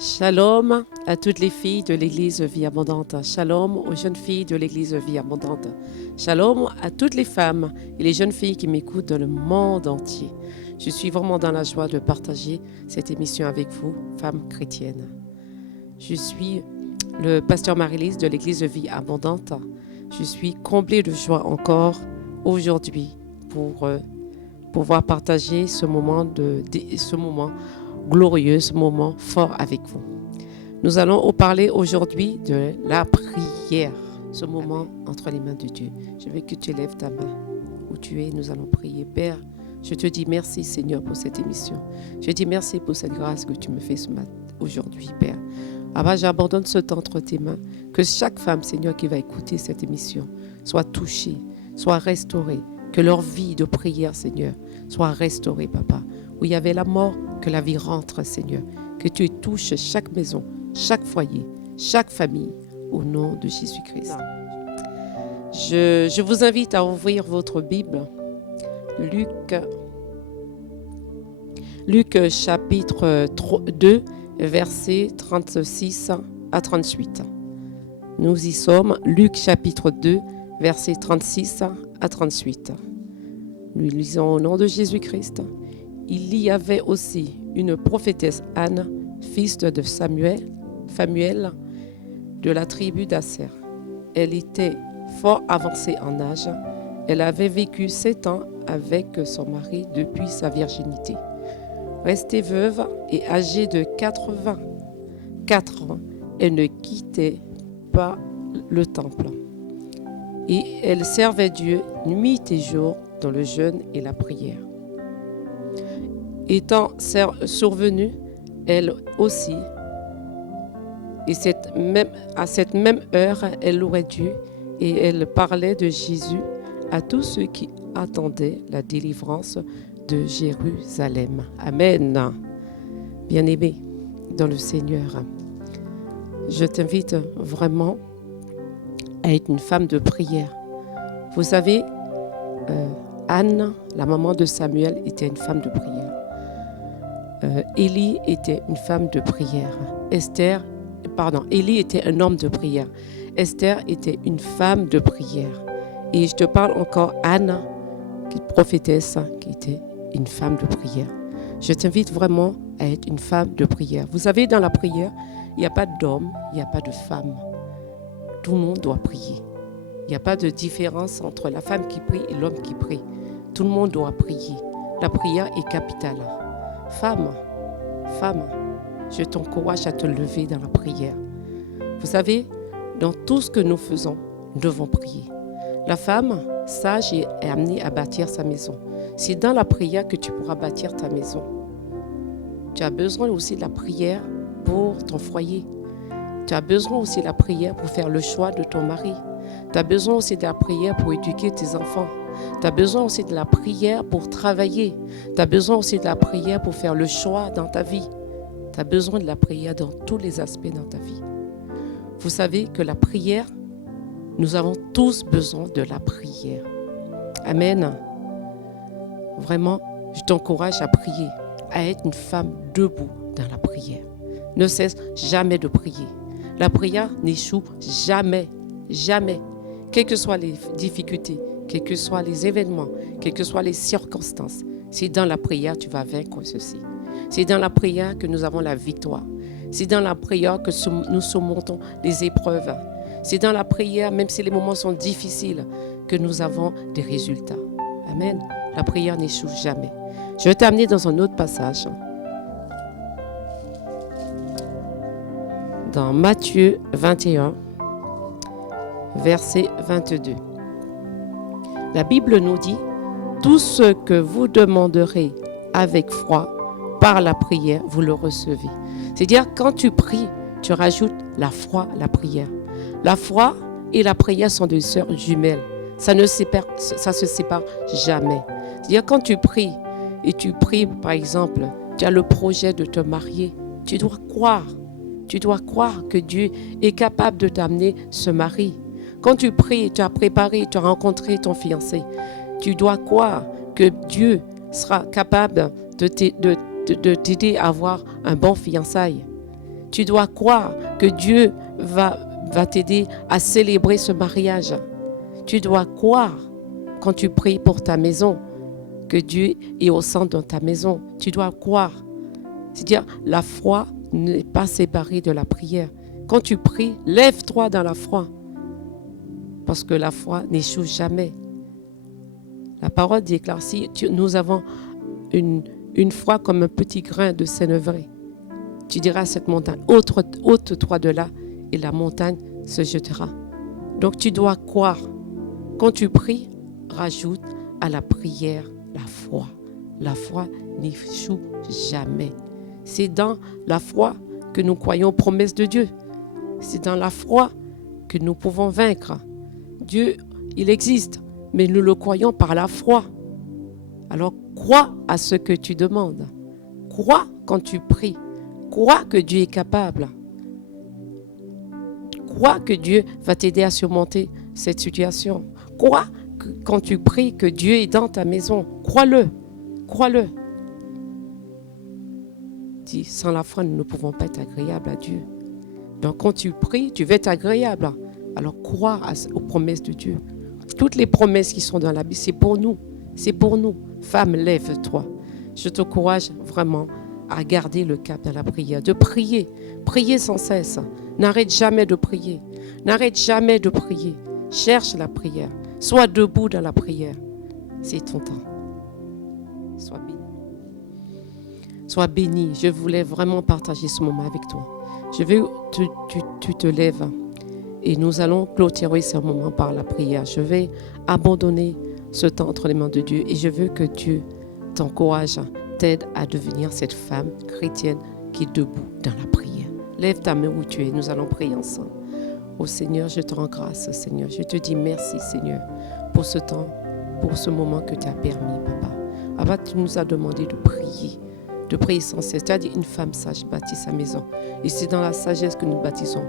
Shalom à toutes les filles de l'Église Vie Abondante. Shalom aux jeunes filles de l'Église Vie Abondante. Shalom à toutes les femmes et les jeunes filles qui m'écoutent dans le monde entier. Je suis vraiment dans la joie de partager cette émission avec vous, femmes chrétiennes. Je suis le pasteur Marie-Lise de l'Église Vie Abondante. Je suis comblée de joie encore aujourd'hui pour pouvoir partager ce moment glorieux, ce moment fort avec vous. Nous allons parler aujourd'hui de la prière, ce moment entre les mains de Dieu. Je veux que tu lèves ta main où tu es, nous allons prier. Père, je te dis merci Seigneur pour cette émission. Je te dis merci pour cette grâce que tu me fais aujourd'hui, Père. Abba, j'abandonne ce temps entre tes mains. Que chaque femme, Seigneur, qui va écouter cette émission soit touchée, soit restaurée. Que leur vie de prière, Seigneur, soit restaurée, Papa. Où il y avait la mort, que la vie rentre, Seigneur. Que tu touches chaque maison, chaque foyer, chaque famille, au nom de Jésus-Christ. Je vous invite à ouvrir votre Bible. Luc chapitre 2, versets 36 à 38. Nous y sommes, Luc chapitre 2, versets 36 à 38. Nous lisons au nom de Jésus-Christ. Il y avait aussi une prophétesse Anne, fils de Samuel, de la tribu d'Asser. Elle était fort avancée en âge. Elle avait vécu 7 ans avec son mari depuis sa virginité. Restée veuve et âgée de 84 ans, elle ne quittait pas le temple. Et elle servait Dieu nuit et jour dans le jeûne et la prière. Étant survenue, elle aussi, et à cette même heure, elle louait Dieu et elle parlait de Jésus à tous ceux qui attendaient la délivrance de Jérusalem. Amen. Bien-aimés dans le Seigneur, je t'invite vraiment à être une femme de prière. Vous savez, Anne, la maman de Samuel, était une femme de prière. Élie était une femme de prière. Élie était un homme de prière. Esther était une femme de prière. Et je te parle encore Anne, qui est prophétesse, qui était une femme de prière. Je t'invite vraiment à être une femme de prière. Vous savez, dans la prière, il n'y a pas d'homme, il n'y a pas de femme. Tout le monde doit prier. Il n'y a pas de différence entre la femme qui prie et l'homme qui prie. Tout le monde doit prier. La prière est capitale. Femme, je t'encourage à te lever dans la prière. Vous savez, dans tout ce que nous faisons, nous devons prier. La femme sage est amenée à bâtir sa maison. C'est dans la prière que tu pourras bâtir ta maison. Tu as besoin aussi de la prière pour ton foyer. Tu as besoin aussi de la prière pour faire le choix de ton mari. Tu as besoin aussi de la prière pour éduquer tes enfants. Tu as besoin aussi de la prière pour travailler. Tu as besoin aussi de la prière pour faire le choix dans ta vie. Tu as besoin de la prière dans tous les aspects dans ta vie. Vous savez que la prière, nous avons tous besoin de la prière. Amen. Vraiment, je t'encourage à prier, à être une femme debout dans la prière. Ne cesse jamais de prier. La prière n'échoue jamais, jamais. Quelles que soient les difficultés, quels que soient les événements, quelles que soient les circonstances, c'est dans la prière que tu vas vaincre ceci. C'est dans la prière que nous avons la victoire. C'est dans la prière que nous surmontons les épreuves. C'est dans la prière, même si les moments sont difficiles, que nous avons des résultats. Amen. La prière n'échoue jamais. Je vais t'amener dans un autre passage. Dans Matthieu 21, verset 22. La Bible nous dit, « Tout ce que vous demanderez avec foi, par la prière, vous le recevez. » C'est-à-dire, quand tu pries, tu rajoutes la foi à la prière. La foi et la prière sont des sœurs jumelles. Ça se sépare jamais. C'est-à-dire, quand tu pries, et tu pries, par exemple, tu as le projet de te marier, tu dois croire que Dieu est capable de t'amener ce mari. Quand tu pries, tu as préparé, tu as rencontré ton fiancé, tu dois croire que Dieu sera capable de t'aider à avoir un bon fiançailles. Tu dois croire que Dieu va t'aider à célébrer ce mariage. Tu dois croire, quand tu pries pour ta maison, que Dieu est au centre de ta maison. Tu dois croire. C'est-à-dire, la foi n'est pas séparée de la prière. Quand tu pries, lève-toi dans la foi. Parce que la foi n'échoue jamais. La parole déclare, si nous avons une foi comme un petit grain de sénévé, tu diras à cette montagne, ôte-toi de là, et la montagne se jettera. Donc tu dois croire. Quand tu pries, rajoute à la prière la foi. La foi n'échoue jamais. C'est dans la foi que nous croyons aux promesses de Dieu. C'est dans la foi que nous pouvons vaincre. Dieu, il existe, mais nous le croyons par la foi. Alors crois à ce que tu demandes. Crois quand tu pries. Crois que Dieu est capable. Crois que Dieu va t'aider à surmonter cette situation. Crois que quand tu pries que Dieu est dans ta maison. Crois-le. Crois-le. Dis, sans la foi, nous ne pouvons pas être agréables à Dieu. Donc quand tu pries, tu vas être agréable. Alors crois aux promesses de Dieu. Toutes les promesses qui sont dans la Bible, c'est pour nous. C'est pour nous. Femme, lève-toi. Je t'encourage vraiment à garder le cap dans la prière, de prier. Prier sans cesse. N'arrête jamais de prier. N'arrête jamais de prier. Cherche la prière. Sois debout dans la prière. C'est ton temps. Sois béni. Sois béni. Je voulais vraiment partager ce moment avec toi. Je veux que tu te lèves et nous allons clôturer ce moment par la prière. Je vais abandonner ce temps entre les mains de Dieu et je veux que Dieu t'encourage, t'aide à devenir cette femme chrétienne qui est debout dans la prière. Lève ta main où tu es, nous allons prier ensemble. Oh Seigneur, je te rends grâce, Seigneur. Je te dis merci, Seigneur, pour ce temps, pour ce moment que tu as permis, Papa. Papa, tu nous as demandé de prier sans cesse. Tu as dit, une femme sage bâtit sa maison. Et c'est dans la sagesse que nous bâtissons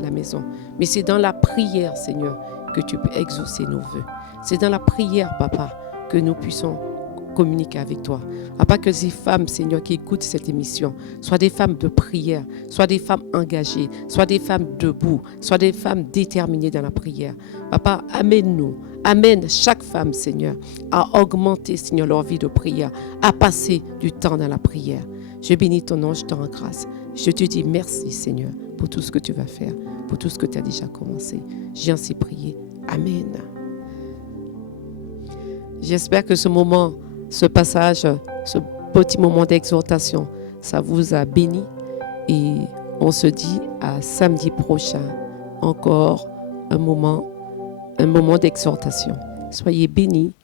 la maison. Mais c'est dans la prière, Seigneur, que tu peux exaucer nos vœux. C'est dans la prière, Papa, que nous puissons communiquer avec toi. Papa, que ces femmes, Seigneur, qui écoutent cette émission, soient des femmes de prière, soient des femmes engagées, soient des femmes debout, soient des femmes déterminées dans la prière. Papa, amène-nous, amène chaque femme, Seigneur, à augmenter, Seigneur, leur vie de prière, à passer du temps dans la prière. Je bénis ton nom, je te rends grâce. Je te dis merci, Seigneur, pour tout ce que tu vas faire, pour tout ce que tu as déjà commencé. J'ai ainsi prié. Amen. J'espère que ce moment, ce passage, ce petit moment d'exhortation, ça vous a béni. Et on se dit à samedi prochain, encore un moment d'exhortation. Soyez bénis.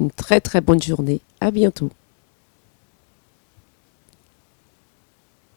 Une très très bonne journée. À bientôt.